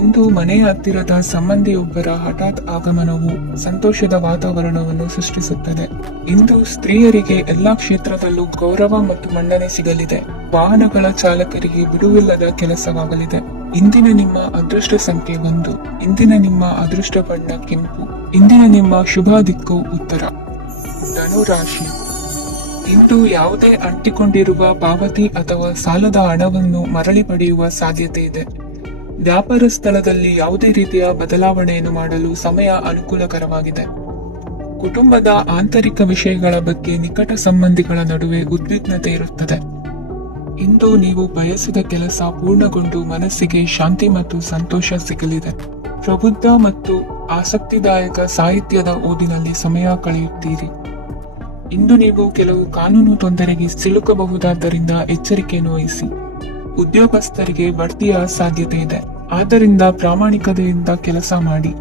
ಇಂದು ಮನೆಯ ಹತ್ತಿರದ ಸಂಬಂಧಿಯೊಬ್ಬರ ಹಠಾತ್ ಆಗಮನವು ಸಂತೋಷದ ವಾತಾವರಣವನ್ನು ಸೃಷ್ಟಿಸುತ್ತದೆ. ಇಂದು ಸ್ತ್ರೀಯರಿಗೆ ಎಲ್ಲಾ ಕ್ಷೇತ್ರದಲ್ಲೂ ಗೌರವ ಮತ್ತು ಮನ್ನಣೆ ಸಿಗಲಿದೆ. ವಾಹನಗಳ ಚಾಲಕರಿಗೆ ಬಿಡುವಿಲ್ಲದ ಕೆಲಸವಾಗಲಿದೆ. ಇಂದಿನ ನಿಮ್ಮ ಅದೃಷ್ಟ ಸಂಖ್ಯೆ 1. ಇಂದಿನ ನಿಮ್ಮ ಅದೃಷ್ಟ ಬಣ್ಣ ಕೆಂಪು. ಇಂದಿನ ನಿಮ್ಮ ಶುಭ ದಿಕ್ಕು ಉತ್ತರ. ಧನುರಾಶಿ. ಇಂದು ಯಾವುದೇ ಅಂಟಿಕೊಂಡಿರುವ ಪಾವತಿ ಅಥವಾ ಸಾಲದ ಹಣವನ್ನು ಮರಳಿ ಪಡೆಯುವ ಸಾಧ್ಯತೆ ಇದೆ. ವ್ಯಾಪಾರ ಸ್ಥಳದಲ್ಲಿ ಯಾವುದೇ ರೀತಿಯ ಬದಲಾವಣೆಯನ್ನು ಮಾಡಲು ಸಮಯ ಅನುಕೂಲಕರವಾಗಿದೆ. ಕುಟುಂಬದ ಆಂತರಿಕ ವಿಷಯಗಳ ಬಗ್ಗೆ ನಿಕಟ ಸಂಬಂಧಿಗಳ ನಡುವೆ ಉದ್ವಿಗ್ನತೆ ಇರುತ್ತದೆ. ಇಂದು ನೀವು ಬಯಸಿದ ಕೆಲಸ ಪೂರ್ಣಗೊಂಡು ಮನಸ್ಸಿಗೆ ಶಾಂತಿ ಮತ್ತು ಸಂತೋಷ ಸಿಗಲಿದೆ. ಪ್ರಬುದ್ಧ ಮತ್ತು ಆಸಕ್ತಿದಾಯಕ ಸಾಹಿತ್ಯದ ಓದಿನಲ್ಲಿ ಸಮಯ ಕಳೆಯುತ್ತೀರಿ. ಇಂದು ನೀವು ಕೆಲವು ಕಾನೂನು ತೊಂದರೆಗೆ ಸಿಲುಕಬಹುದಾದ್ದರಿಂದ ಎಚ್ಚರಿಕೆಯನ್ನು ವಹಿಸಿ. ಉದ್ಯೋಗಸ್ಥರಿಗೆ ಬಡ್ತಿಯ ಸಾಧ್ಯತೆ ಇದೆ, ಆದ್ದರಿಂದ ಪ್ರಾಮಾಣಿಕತೆಯಿಂದ ಕೆಲಸ ಮಾಡಿ.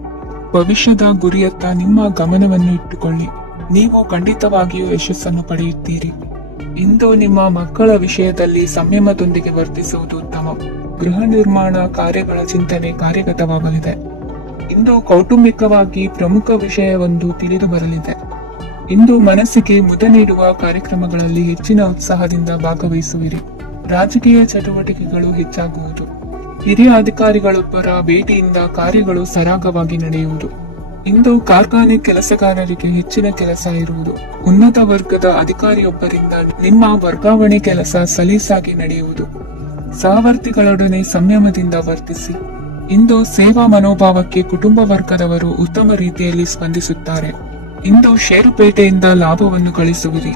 ಭವಿಷ್ಯದ ಗುರಿಯತ್ತ ನಿಮ್ಮ ಗಮನವನ್ನು ಇಟ್ಟುಕೊಳ್ಳಿ. ನೀವು ಖಂಡಿತವಾಗಿಯೂ ಯಶಸ್ಸನ್ನು ಪಡೆಯುತ್ತೀರಿ. ಇಂದು ನಿಮ್ಮ ಮಕ್ಕಳ ವಿಷಯದಲ್ಲಿ ಸಂಯಮದೊಂದಿಗೆ ವರ್ತಿಸುವುದು ಉತ್ತಮ. ಗೃಹ ನಿರ್ಮಾಣ ಕಾರ್ಯಗಳ ಚಿಂತನೆ ಕಾರ್ಯಗತವಾಗಲಿದೆ. ಇಂದು ಕೌಟುಂಬಿಕವಾಗಿ ಪ್ರಮುಖ ವಿಷಯವೊಂದು ತಿಳಿದು ಬರಲಿದೆ. ಇಂದು ಮನಸ್ಸಿಗೆ ಮುದ ನೀಡುವ ಕಾರ್ಯಕ್ರಮಗಳಲ್ಲಿ ಹೆಚ್ಚಿನ ಉತ್ಸಾಹದಿಂದ ಭಾಗವಹಿಸುವಿರಿ. ರಾಜಕೀಯ ಚಟುವಟಿಕೆಗಳು ಹೆಚ್ಚಾಗುವುದು. ಹಿರಿಯ ಅಧಿಕಾರಿಗಳೊಬ್ಬರ ಭೇಟಿಯಿಂದ ಕಾರ್ಯಗಳು ಸರಾಗವಾಗಿ ನಡೆಯುವುದು. ಇಂದು ಕಾರ್ಖಾನೆ ಕೆಲಸಗಾರರಿಗೆ ಹೆಚ್ಚಿನ ಕೆಲಸ ಇರುವುದು. ಉನ್ನತ ವರ್ಗದ ಅಧಿಕಾರಿಯೊಬ್ಬರಿಂದ ನಿಮ್ಮ ವರ್ಗಾವಣೆ ಕೆಲಸ ಸಲೀಸಾಗಿ ನಡೆಯುವುದು. ಸಹವರ್ತಿಗಳೊಡನೆ ಸಂಯಮದಿಂದ ವರ್ತಿಸಿ. ಇಂದು ಸೇವಾ ಮನೋಭಾವಕ್ಕೆ ಕುಟುಂಬ ವರ್ಗದವರು ಉತ್ತಮ ರೀತಿಯಲ್ಲಿ ಸ್ಪಂದಿಸುತ್ತಾರೆ. ಇಂದು ಷೇರುಪೇಟೆಯಿಂದ ಲಾಭವನ್ನು ಗಳಿಸುವಿರಿ.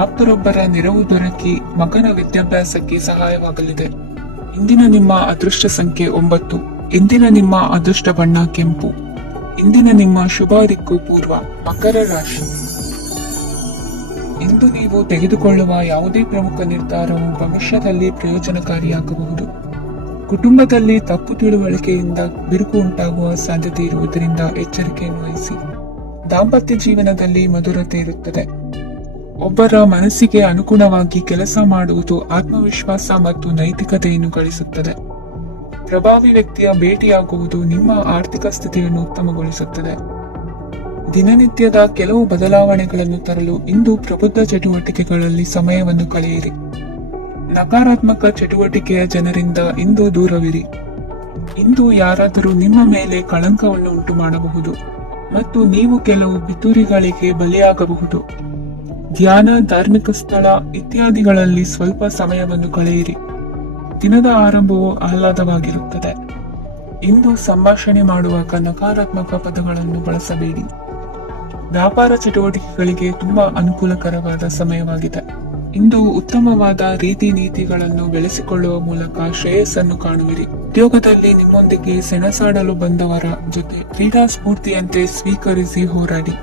ಆಪ್ತರೊಬ್ಬರ ನೆರವು ದೊರಕಿ ಮಗನ ವಿದ್ಯಾಭ್ಯಾಸಕ್ಕೆ ಸಹಾಯವಾಗಲಿದೆ. ಇಂದಿನ ನಿಮ್ಮ ಅದೃಷ್ಟ ಸಂಖ್ಯೆ 9. ಇಂದಿನ ನಿಮ್ಮ ಅದೃಷ್ಟ ಬಣ್ಣ ಕೆಂಪು. ಇಂದಿನ ನಿಮ್ಮ ಶುಭ ದಿಕ್ಕು ಪೂರ್ವ. ಮಕರ ರಾಶಿ. ಇಂದು ನೀವು ತೆಗೆದುಕೊಳ್ಳುವ ಯಾವುದೇ ಪ್ರಮುಖ ನಿರ್ಧಾರವು ಭವಿಷ್ಯದಲ್ಲಿ ಪ್ರಯೋಜನಕಾರಿಯಾಗಬಹುದು. ಕುಟುಂಬದಲ್ಲಿ ತಪ್ಪು ತಿಳುವಳಿಕೆಯಿಂದ ಬಿರುಕು ಉಂಟಾಗುವ ಸಾಧ್ಯತೆ ಇರುವುದರಿಂದ ಎಚ್ಚರಿಕೆಯನ್ನು ವಹಿಸಿ. ದಾಂಪತ್ಯ ಜೀವನದಲ್ಲಿ ಮಧುರತೆ ಇರುತ್ತದೆ. ಒಬ್ಬರ ಮನಸ್ಸಿಗೆ ಅನುಗುಣವಾಗಿ ಕೆಲಸ ಮಾಡುವುದು ಆತ್ಮವಿಶ್ವಾಸ ಮತ್ತು ನೈತಿಕತೆಯನ್ನು ಗಳಿಸುತ್ತದೆ. ಪ್ರಭಾವಿ ವ್ಯಕ್ತಿಯ ಭೇಟಿಯಾಗುವುದು ನಿಮ್ಮ ಆರ್ಥಿಕ ಸ್ಥಿತಿಯನ್ನು ಉತ್ತಮಗೊಳಿಸುತ್ತದೆ. ದಿನನಿತ್ಯದ ಕೆಲವು ಬದಲಾವಣೆಗಳನ್ನು ತರಲು ಇಂದು ಪ್ರಬುದ್ಧ ಚಟುವಟಿಕೆಗಳಲ್ಲಿ ಸಮಯವನ್ನು ಕಳೆಯಿರಿ. ನಕಾರಾತ್ಮಕ ಚಟುವಟಿಕೆಯ ಜನರಿಂದ ಇಂದು ದೂರವಿರಿ. ಇಂದು ಯಾರಾದರೂ ನಿಮ್ಮ ಮೇಲೆ ಕಳಂಕವನ್ನು ಉಂಟು ಮಾಡಬಹುದು ಮತ್ತು ನೀವು ಕೆಲವು ಪಿತೂರಿಗಳಿಗೆ ಬಲಿಯಾಗಬಹುದು. ಧ್ಯಾನ, ಧಾರ್ಮಿಕ ಸ್ಥಳ ಇತ್ಯಾದಿಗಳಲ್ಲಿ ಸ್ವಲ್ಪ ಸಮಯವನ್ನು ಕಳೆಯಿರಿ. ದಿನದ ಆರಂಭವು ಆಹ್ಲಾದವಾಗಿರುತ್ತದೆ. ಇಂದು ಸಂಭಾಷಣೆ ಮಾಡುವಾಗ ನಕಾರಾತ್ಮಕ ಪದಗಳನ್ನು ಬಳಸಬೇಡಿ. ವ್ಯಾಪಾರ ಚಟುವಟಿಕೆಗಳಿಗೆ ತುಂಬಾ ಅನುಕೂಲಕರವಾದ ಸಮಯವಾಗಿದೆ. ಇಂದು ಉತ್ತಮವಾದ ರೀತಿ ನೀತಿಗಳನ್ನು ಬೆಳೆಸಿಕೊಳ್ಳುವ ಮೂಲಕ ಶ್ರೇಯಸ್ಸನ್ನು ಕಾಣುವಿರಿ. ಉದ್ಯೋಗದಲ್ಲಿ ನಿಮ್ಮೊಂದಿಗೆ ಸೆಣಸಾಡಲು ಬಂದವರ ಜೊತೆ ಕ್ರೀಡಾ ಸ್ಫೂರ್ತಿಯಂತೆ ಸ್ವೀಕರಿಸಿ ಹೋರಾಡಿ.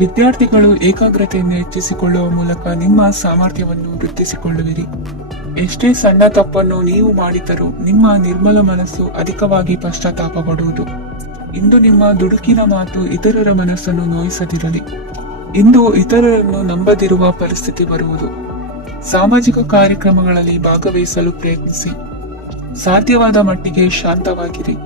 ವಿದ್ಯಾರ್ಥಿಗಳು ಏಕಾಗ್ರತೆಯನ್ನು ಹೆಚ್ಚಿಸಿಕೊಳ್ಳುವ ಮೂಲಕ ನಿಮ್ಮ ಸಾಮರ್ಥ್ಯವನ್ನು ವೃದ್ಧಿಸಿಕೊಳ್ಳುವಿರಿ. ಎಷ್ಟೇ ಸಣ್ಣ ತಪ್ಪನ್ನು ನೀವು ಮಾಡಿದರೂ ನಿಮ್ಮ ನಿರ್ಮಲ ಮನಸ್ಸು ಅಧಿಕವಾಗಿ ಪಶ್ಚಾತ್ತಾಪ ಪಡುವುದು. ಇಂದು ನಿಮ್ಮ ದುಡುಕಿನ ಮಾತು ಇತರರ ಮನಸ್ಸನ್ನು ನೋಯಿಸದಿರಲಿ. ಇಂದು ಇತರರನ್ನು ನಂಬದಿರುವ ಪರಿಸ್ಥಿತಿ ಬರುವುದು. ಸಾಮಾಜಿಕ ಕಾರ್ಯಕ್ರಮಗಳಲ್ಲಿ ಭಾಗವಹಿಸಲು ಪ್ರಯತ್ನಿಸಿ. ಸಾಧ್ಯವಾದ ಮಟ್ಟಿಗೆ ಶಾಂತವಾಗಿರಿ.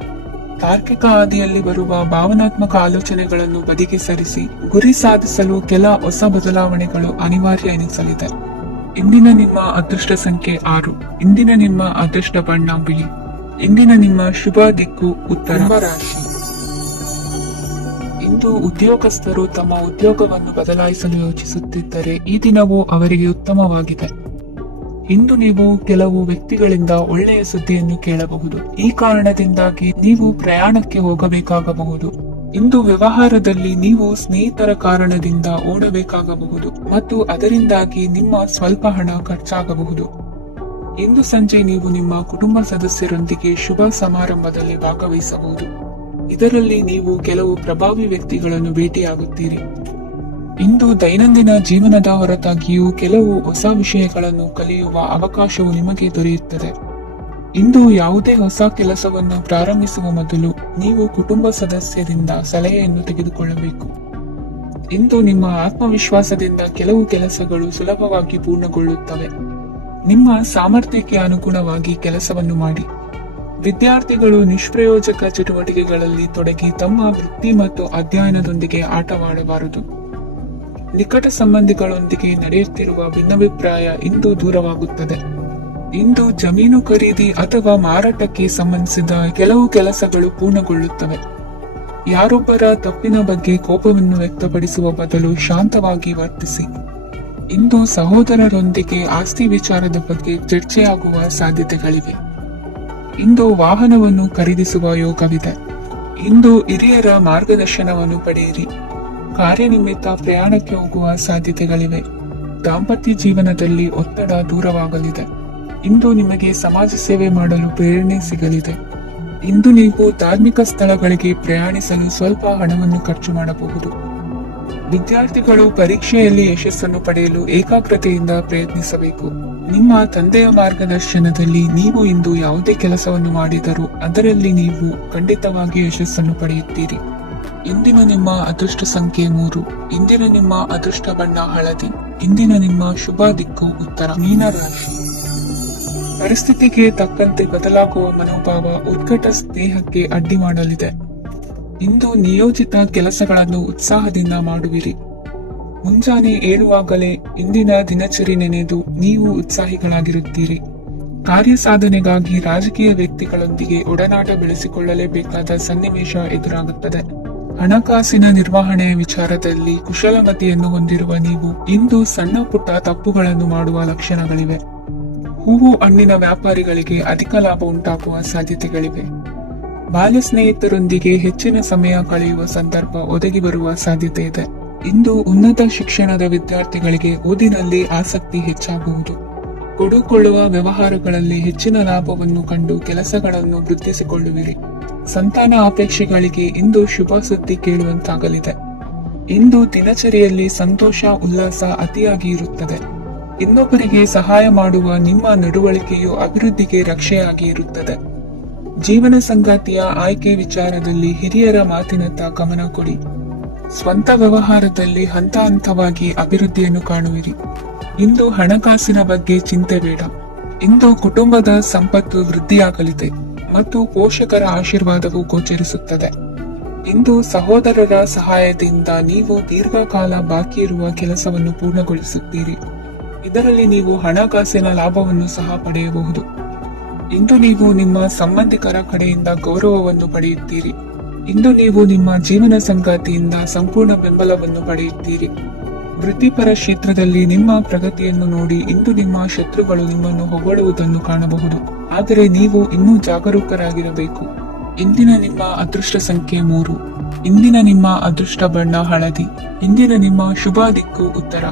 ತಾರ್ಕಿಕ ಹಾದಿಯಲ್ಲಿ ಬರುವ ಭಾವನಾತ್ಮಕ ಆಲೋಚನೆಗಳನ್ನು ಬದಿಗೆ ಸರಿಸಿ. ಗುರಿ ಸಾಧಿಸಲು ಕೆಲ ಹೊಸ ಬದಲಾವಣೆಗಳು ಅನಿವಾರ್ಯ ಎನಿಸಲಿದೆ. ಇಂದಿನ ನಿಮ್ಮ ಅದೃಷ್ಟ ಸಂಖ್ಯೆ 6. ಇಂದಿನ ನಿಮ್ಮ ಅದೃಷ್ಟ ಬಣ್ಣ ಬಿಳಿ. ಇಂದಿನ ನಿಮ್ಮ ಶುಭ ದಿಕ್ಕು ಉತ್ತರ. ರಾಶಿ. ಇಂದು ಉದ್ಯೋಗಸ್ಥರು ತಮ್ಮ ಉದ್ಯೋಗವನ್ನು ಬದಲಾಯಿಸಲು ಯೋಚಿಸುತ್ತಿದ್ದರೆ ಈ ದಿನವೂ ಅವರಿಗೆ ಉತ್ತಮವಾಗಿದೆ. ಇಂದು ನೀವು ಕೆಲವು ವ್ಯಕ್ತಿಗಳಿಂದ ಒಳ್ಳೆಯ ಸುದ್ದಿಯನ್ನು ಕೇಳಬಹುದು. ಈ ಕಾರಣದಿಂದಾಗಿ ನೀವು ಪ್ರಯಾಣಕ್ಕೆ ಹೋಗಬೇಕಾಗಬಹುದು. ಇಂದು ವ್ಯವಹಾರದಲ್ಲಿ ನೀವು ಸ್ನೇಹಿತರ ಕಾರಣದಿಂದ ಓಡಬೇಕಾಗಬಹುದು ಮತ್ತು ಅದರಿಂದಾಗಿ ನಿಮ್ಮ ಸ್ವಲ್ಪ ಹಣ ಖರ್ಚಾಗಬಹುದು. ಇಂದು ಸಂಜೆ ನೀವು ನಿಮ್ಮ ಕುಟುಂಬ ಸದಸ್ಯರೊಂದಿಗೆ ಶುಭ ಸಮಾರಂಭದಲ್ಲಿ ಭಾಗವಹಿಸಬಹುದು. ಇದರಲ್ಲಿ ನೀವು ಕೆಲವು ಪ್ರಭಾವಿ ವ್ಯಕ್ತಿಗಳನ್ನು ಭೇಟಿಯಾಗುತ್ತೀರಿ. ಇಂದು ದೈನಂದಿನ ಜೀವನದ ಹೊರತಾಗಿಯೂ ಕೆಲವು ಹೊಸ ವಿಷಯಗಳನ್ನು ಕಲಿಯುವ ಅವಕಾಶವು ನಿಮಗೆ ದೊರೆಯುತ್ತದೆ. ಇಂದು ಯಾವುದೇ ಹೊಸ ಕೆಲಸವನ್ನು ಪ್ರಾರಂಭಿಸುವ ಮೊದಲು ನೀವು ಕುಟುಂಬ ಸದಸ್ಯರಿಂದ ಸಲಹೆಯನ್ನು ತೆಗೆದುಕೊಳ್ಳಬೇಕು. ಇಂದು ನಿಮ್ಮ ಆತ್ಮವಿಶ್ವಾಸದಿಂದ ಕೆಲವು ಕೆಲಸಗಳು ಸುಲಭವಾಗಿ ಪೂರ್ಣಗೊಳ್ಳುತ್ತವೆ. ನಿಮ್ಮ ಸಾಮರ್ಥ್ಯಕ್ಕೆ ಅನುಗುಣವಾಗಿ ಕೆಲಸವನ್ನು ಮಾಡಿ. ವಿದ್ಯಾರ್ಥಿಗಳು ನಿಷ್ಪ್ರಯೋಜಕ ಚಟುವಟಿಕೆಗಳಲ್ಲಿ ತೊಡಗಿ ತಮ್ಮ ವೃತ್ತಿ ಮತ್ತು ಅಧ್ಯಯನದೊಂದಿಗೆ ಆಟವಾಡಬಾರದು. ನಿಕಟ ಸಂಬಂಧಿಗಳೊಂದಿಗೆ ನಡೆಯುತ್ತಿರುವ ಭಿನ್ನಾಭಿಪ್ರಾಯ ಇಂದು ದೂರವಾಗುತ್ತದೆ. ಇಂದು ಜಮೀನು ಖರೀದಿ ಅಥವಾ ಮಾರಾಟಕ್ಕೆ ಸಂಬಂಧಿಸಿದ ಕೆಲವು ಕೆಲಸಗಳು ಪೂರ್ಣಗೊಳ್ಳುತ್ತವೆ. ಯಾರೊಬ್ಬರ ತಪ್ಪಿನ ಬಗ್ಗೆ ಕೋಪವನ್ನು ವ್ಯಕ್ತಪಡಿಸುವ ಬದಲು ಶಾಂತವಾಗಿ ವರ್ತಿಸಿ. ಇಂದು ಸಹೋದರರೊಂದಿಗೆ ಆಸ್ತಿ ವಿಚಾರದ ಬಗ್ಗೆ ಚರ್ಚೆಯಾಗುವ ಸಾಧ್ಯತೆಗಳಿವೆ. ಇಂದು ವಾಹನವನ್ನು ಖರೀದಿಸುವ ಯೋಗವಿದೆ. ಇಂದು ಹಿರಿಯರ ಮಾರ್ಗದರ್ಶನವನ್ನು ಪಡೆಯಿರಿ. ಕಾರ್ಯನಿಮಿತ್ತ ಪ್ರಯಾಣಕ್ಕೆ ಹೋಗುವ ಸಾಧ್ಯತೆಗಳಿವೆ. ದಾಂಪತ್ಯ ಜೀವನದಲ್ಲಿ ಒತ್ತಡ ದೂರವಾಗಲಿದೆ. ಇಂದು ನಿಮಗೆ ಸಮಾಜ ಸೇವೆ ಮಾಡಲು ಪ್ರೇರಣೆ ಸಿಗಲಿದೆ. ಇಂದು ನೀವು ಧಾರ್ಮಿಕ ಸ್ಥಳಗಳಿಗೆ ಪ್ರಯಾಣಿಸಲು ಸ್ವಲ್ಪ ಹಣವನ್ನು ಖರ್ಚು ಮಾಡಬಹುದು. ವಿದ್ಯಾರ್ಥಿಗಳು ಪರೀಕ್ಷೆಯಲ್ಲಿ ಯಶಸ್ಸನ್ನು ಪಡೆಯಲು ಏಕಾಗ್ರತೆಯಿಂದ ಪ್ರಯತ್ನಿಸಬೇಕು. ನಿಮ್ಮ ತಂದೆಯ ಮಾರ್ಗದರ್ಶನದಲ್ಲಿ ನೀವು ಇಂದು ಯಾವುದೇ ಕೆಲಸವನ್ನು ಮಾಡಿದರೂ ಅದರಲ್ಲಿ ನೀವು ಖಂಡಿತವಾಗಿ ಯಶಸ್ಸನ್ನು ಪಡೆಯುತ್ತೀರಿ. ಇಂದಿನ ನಿಮ್ಮ ಅದೃಷ್ಟ ಸಂಖ್ಯೆ 3. ಇಂದಿನ ನಿಮ್ಮ ಅದೃಷ್ಟ ಬಣ್ಣ ಹಳದಿ. ಇಂದಿನ ನಿಮ್ಮ ಶುಭ ದಿಕ್ಕು ಉತ್ತರ. ಮೀನರಾಶಿ. ಪರಿಸ್ಥಿತಿಗೆ ತಕ್ಕಂತೆ ಬದಲಾಗುವ ಮನೋಭಾವ ಉತ್ಕಟ ಸ್ನೇಹಕ್ಕೆ ಅಡ್ಡಿ ಮಾಡಲಿದೆ. ಇಂದು ನಿಯೋಜಿತ ಕೆಲಸಗಳನ್ನು ಉತ್ಸಾಹದಿಂದ ಮಾಡುವಿರಿ. ಮುಂಜಾನೆ ಏಳುವಾಗಲೇ ಇಂದಿನ ದಿನಚರಿ ನೆನೆದು ನೀವು ಉತ್ಸಾಹಿಗಳಾಗಿರುತ್ತೀರಿ. ಕಾರ್ಯ ಸಾಧನೆಗಾಗಿ ರಾಜಕೀಯ ವ್ಯಕ್ತಿಗಳೊಂದಿಗೆ ಒಡನಾಟ ಬೆಳೆಸಿಕೊಳ್ಳಲೇಬೇಕಾದ ಸನ್ನಿವೇಶ ಎದುರಾಗುತ್ತದೆ. ಹಣಕಾಸಿನ ನಿರ್ವಹಣೆಯ ವಿಚಾರದಲ್ಲಿ ಕುಶಲಮತಿಯನ್ನು ಹೊಂದಿರುವ ನೀವು ಇಂದು ಸಣ್ಣ ಪುಟ್ಟ ತಪ್ಪುಗಳನ್ನು ಮಾಡುವ ಲಕ್ಷಣಗಳಿವೆ. ಹೂವು ಹಣ್ಣಿನ ವ್ಯಾಪಾರಿಗಳಿಗೆ ಅಧಿಕ ಲಾಭ ಉಂಟಾಗುವ ಸಾಧ್ಯತೆಗಳಿವೆ. ಬಾಲ್ಯ ಸ್ನೇಹಿತರೊಂದಿಗೆ ಹೆಚ್ಚಿನ ಸಮಯ ಕಳೆಯುವ ಸಂದರ್ಭ ಒದಗಿ ಬರುವ ಸಾಧ್ಯತೆ ಇದೆ. ಇಂದು ಉನ್ನತ ಶಿಕ್ಷಣದ ವಿದ್ಯಾರ್ಥಿಗಳಿಗೆ ಓದಿನಲ್ಲಿ ಆಸಕ್ತಿ ಹೆಚ್ಚಾಗುವುದು. ಕೊಡುಕೊಳ್ಳುವ ವ್ಯವಹಾರಗಳಲ್ಲಿ ಹೆಚ್ಚಿನ ಲಾಭವನ್ನು ಕಂಡು ಕೆಲಸಗಳನ್ನು ವೃದ್ಧಿಸಿಕೊಳ್ಳುವಿರಿ. ಸಂತಾನ ಅಪೇಕ್ಷೆಗಳಿಗೆ ಇಂದು ಶುಭ ಸುದ್ದಿ ಕೇಳುವಂತಾಗಲಿದೆ. ಇಂದು ದಿನಚರಿಯಲ್ಲಿ ಸಂತೋಷ ಉಲ್ಲಾಸ ಅತಿಯಾಗಿ ಇರುತ್ತದೆ. ಇನ್ನೊಬ್ಬರಿಗೆ ಸಹಾಯ ಮಾಡುವ ನಿಮ್ಮ ನಡವಳಿಕೆಯು ಅಭಿವೃದ್ಧಿಗೆ ರಕ್ಷೆಯಾಗಿ ಇರುತ್ತದೆ. ಜೀವನ ಸಂಗಾತಿಯ ಆಯ್ಕೆ ವಿಚಾರದಲ್ಲಿ ಹಿರಿಯರ ಮಾತಿನತ್ತ ಗಮನ ಕೊಡಿ. ಸ್ವಂತ ವ್ಯವಹಾರದಲ್ಲಿ ಹಂತ ಹಂತವಾಗಿ ಅಭಿವೃದ್ಧಿಯನ್ನು ಕಾಣುವಿರಿ. ಇಂದು ಹಣಕಾಸಿನ ಬಗ್ಗೆ ಚಿಂತೆ ಬೇಡ. ಇಂದು ಕುಟುಂಬದ ಸಂಪತ್ತು ವೃದ್ಧಿಯಾಗಲಿದೆ ಮತ್ತು ಪೋಷಕರ ಆಶೀರ್ವಾದವು ಗೋಚರಿಸುತ್ತದೆ. ಇಂದು ಸಹೋದರರ ಸಹಾಯದಿಂದ ನೀವು ದೀರ್ಘಕಾಲ ಬಾಕಿ ಇರುವ ಕೆಲಸವನ್ನು ಪೂರ್ಣಗೊಳಿಸುತ್ತೀರಿ. ಇದರಲ್ಲಿ ನೀವು ಹಣಕಾಸಿನ ಲಾಭವನ್ನು ಸಹ ಪಡೆಯಬಹುದು. ಇಂದು ನೀವು ನಿಮ್ಮ ಸಂಬಂಧಿಕರ ಕಡೆಯಿಂದ ಗೌರವವನ್ನು ಪಡೆಯುತ್ತೀರಿ. ಇಂದು ನೀವು ನಿಮ್ಮ ಜೀವನ ಸಂಗಾತಿಯಿಂದ ಸಂಪೂರ್ಣ ಬೆಂಬಲವನ್ನು ಪಡೆಯುತ್ತೀರಿ. ವೃತ್ತಿಪರ ಕ್ಷೇತ್ರದಲ್ಲಿ ನಿಮ್ಮ ಪ್ರಗತಿಯನ್ನು ನೋಡಿ ಇಂದು ನಿಮ್ಮ ಶತ್ರುಗಳು ನಿಮ್ಮನ್ನು ಹೊಗಳುವುದನ್ನು ಕಾಣಬಹುದು. ಆದರೆ ನೀವು ಇನ್ನೂ ಜಾಗರೂಕರಾಗಿರಬೇಕು. ಇಂದಿನ ನಿಮ್ಮ ಅದೃಷ್ಟ ಸಂಖ್ಯೆ 3. ಇಂದಿನ ನಿಮ್ಮ ಅದೃಷ್ಟ ಬಣ್ಣ ಹಳದಿ. ಇಂದಿನ ನಿಮ್ಮ ಶುಭ ದಿಕ್ಕು ಉತ್ತರ.